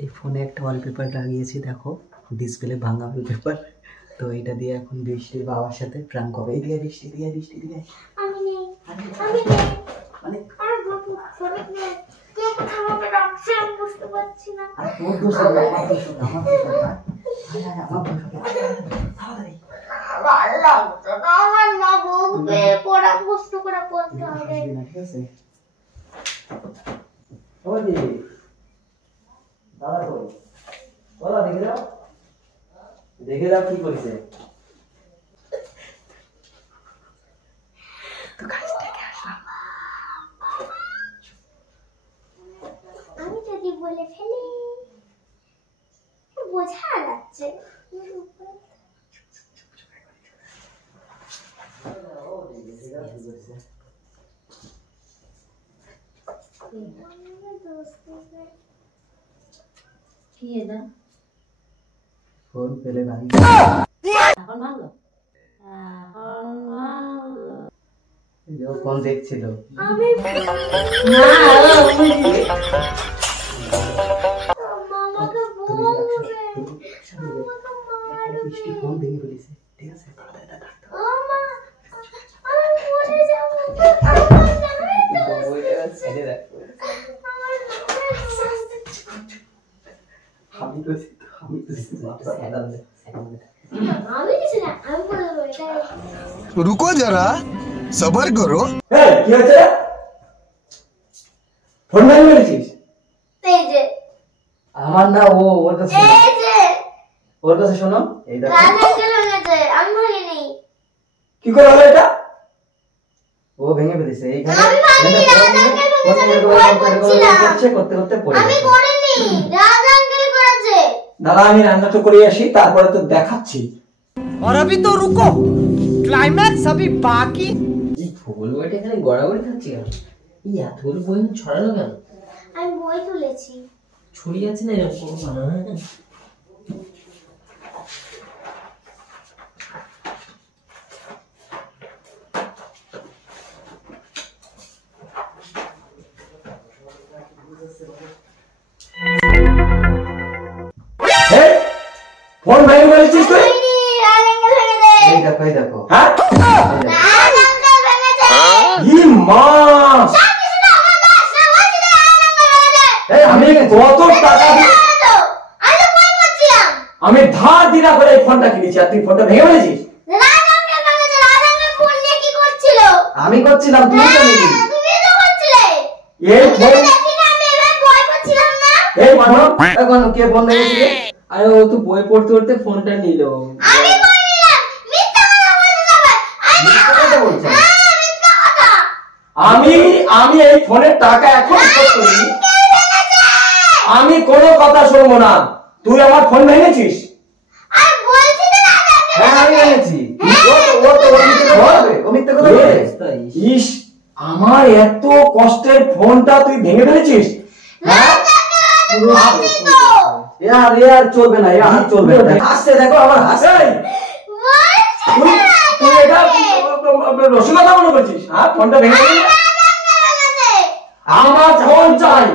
এই ফোনে একটা ওয়ালপেপার লাগিয়েছি, দেখো ডিসপ্লে ভাঙা ওয়ালপেপার। তো এটা দিয়ে এখন বৃষ্টির বাবার সাথে প্র্যাঙ্ক হবে। এই দিয়ে বৃষ্টি দিয়ে আমি নেই মানে আর বাবু ফোনে কে কথা বলে রাখছে আমি বুঝতে পারছি না। আর তোর দোষ না, আমার দোষ না, আমার দোষ না। আমার দোষ না, তাড়াতাড়ি ভালো লাগছে না আমার মা বলবে পড়া কষ্ট করে পড়তে হবে। ঠিক আছে ওই দাদা কই বলা দেখে যাও কি করেছে। তো গাইস দেখে আসলাম। আমি যদি বলে ফেলি বোঝা যাচ্ছে কি এটা ফোন পেলে ভাই এখন ভালো ও ফোন দেখছিল। আমি না মামাকে বলবে বৃষ্টি ফোন ভেঙে ফেলেছে। ঠিক আছে মামা আমি মরে যাব रुको जरा सबर करो। কি হচ্ছে ফোন ভেঙে ফেলেছিস? এই যে আমার না ও ওর কাছে এই যে ওর কাছে শোনো। এই দেখো রাজা গেল না যে আমি ভাঙিনি। কি করে হলো এটা? ও ভেঙে ফেলেছে এইখানে। আমি ভাঙিনি, রাজা আঙ্কেল ভেঙেছে, করতে করতে পড়ে আমি গেছে। করিনি, রাজা আঙ্কেল করেছে। দাদা আমি রান্না তো করে আসি, তারপরে তো দেখাচ্ছি। और अभी तो रुको, क्लाइमैक्स अभी बाकी। এই ভূগোল বইটা এখানে গড়াগড়ি খাচ্ছি কেন? এই এতগুলো বই ছড়ানো কেন? আমি বই তুলেছি। ছড়িয়ে আছে না এরকম করবো না। ফোন ভেঙে ফেলেছিস তুই? ভাঙিনি, রাজা আঙ্কেল ভেঙেছে। এই দেখো এই দেখো। হ্যাঁ রাজা আঙ্কেল ভেঙেছে। ই মা, সব কিছু তো আমার দোষ না, বলছি তো রাজা আঙ্কেল ভেঙেছে। এই আমি কত টাকা দিয়ে আমি তো বই পড়ছিলাম। আমি ধার দিনা করে এই ফোনটা কিনেছি, আর তুই ফোনটা ভেঙে ফেলেছিস? রাজা আঙ্কেল ভেঙেছে। রাজা আঙ্কেল ফোন নিয়ে কি করছিল? আমি করছিলাম, তুমি তো নাকি? তুমি তো করছিলে। এই আমি ফোন দেখি না, আমি এবার বই পড়ছিলাম না। এই ফোন এখন কে ফোন ভেঙেছিল? আরে ও তো বই পড়তে পড়তে ফোনটা নিল। আমি বই নিলাম। মিথ্যা কথা বলছিস আবার। মিথ্যা কথা বলছো? মিথ্যা কথা। আমি এই ফোনের টাকা এখন শোধ করিনি। আমি কোনো কথা শুনবো না। তুই আমার ফোন ভেঙেছিস? আর বলছি তো রাজা আঙ্কেল হ্যাঁ আমি ভেঙেছি। ও মিথ্যা কথা বলে। ইস, আমার এত কষ্টের ফোনটা তুই ভেঙে ফেলেছিস? হ্যাঁ বলছি তো। यार চলবে না, यार চলবে না। হাসছে দেখো, আমার হাসছে। এই, বলছি তো তুই তুই এটা রাজা রসিকতা মনে করছিস? হ্যাঁ ফোনটা ভেঙে ফেলেছিস? আঙ্কেল। আমার ফোন চাই,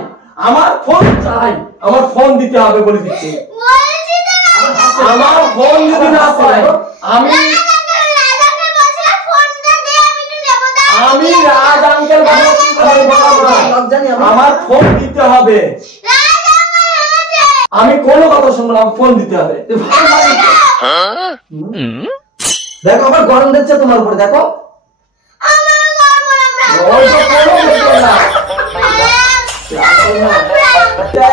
আমার ফোন চাই, আমার ফোন দিতে হবে বলে দিচ্ছি। বলছি তো রাজা আমার ফোন যদি না পাই আমি রাজ আঙ্কেল আমার ফোন দিতে হবে। আমি কোনো কথা শুনবো না, ফোন দিতে হবে। দেখো আমার গরম দিচ্ছে তোমার উপরে, দেখো। ওই তো কোনো ব্যাপার না।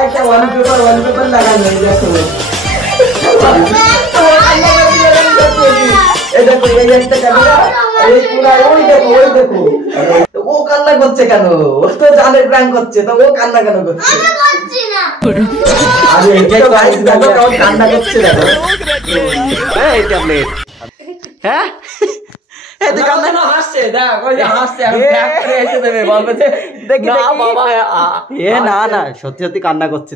একটা ওয়ালপেপার লাগানো, এই দেখো। এই দেখো, এই একটা ক্যামেরা, এই পুরা, ওই দেখো, ওই দেখো। ও কান্না করছে কেন? ও তো জানে প্র্যাঙ্ক করছে, তো ও কান্না কেন করছে? আরে এই তো গাইস দেখো কেমন কান্না করছে, দেখো। এই ট্যাবলেট হ্যাঁ এই তো কান্না না হাসছে, দেখ ওই যে হাসছে, আমি ট্যাগ করে এসে দেবে বলবে যে দেখি না বাবা এ না না সত্যি সত্যি কান্না করছে।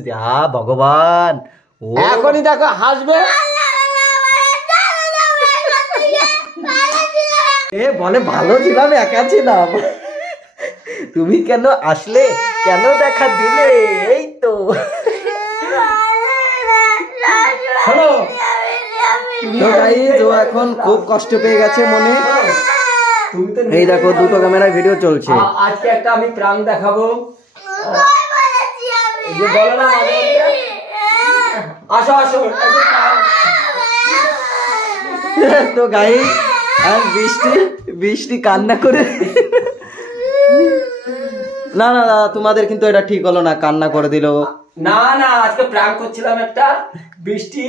ভগবান, ও এখনই দেখো হাসবে। এ বলে ভালো ছিলাম, একা ছিলাম। তুমি কেন আসলে, কেন দেখা দিলে? এই তো তুমি তো গাইস ও এখন খুব কষ্ট পেয়ে গেছে মনে। তুমি তো এই দেখো দুটো ক্যামেরায় ভিডিও চলছে। আজকে একটা আমি প্রাঙ্ক দেখাবো। কই বলেছি আমি? এই যে বলো না মাঝে মধ্যে। আসো আসো একটা prank। তো গাইস আর বৃষ্টি কান্না করে না না দাদা তোমাদের কিন্তু এটা ঠিক হলো না, কান্না করে দিল। না না আজকে প্রাঙ্ক করছিলাম একটা। বৃষ্টি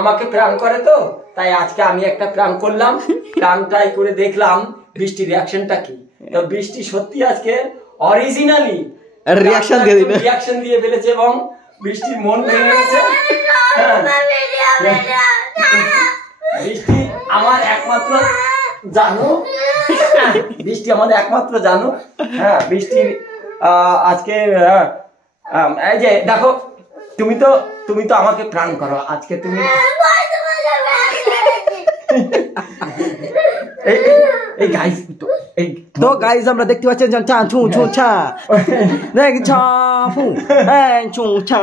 আমাকে প্রাঙ্ক করে তো, তাই আজকে আমি একটা প্রাঙ্ক করলাম। প্রাঙ্কটাই করে দেখলাম বৃষ্টির রিয়াকশনটা কি। তো বৃষ্টি সত্যি আজকে অরিজিনালি রিয়াকশন দিয়ে দিবে, রিয়াকশন দিয়ে ফেলেছে এবং বৃষ্টির মন ভেঙে গেছে। হ্যাঁ। বৃষ্টি আমার একমাত্র জানো, বৃষ্টি আমাদের একমাত্র জানো। হ্যাঁ বৃষ্টির আজকে এই যে দেখো তুমি তো আমাকে প্রাঙ্ক করো আজকে। তুমি এই গাইস তো গাইস আমরা দেখতে পাচ্ছেন ছা ছু ছু ছা দেখ ছা ফু হ্যাঁ ছু ছা।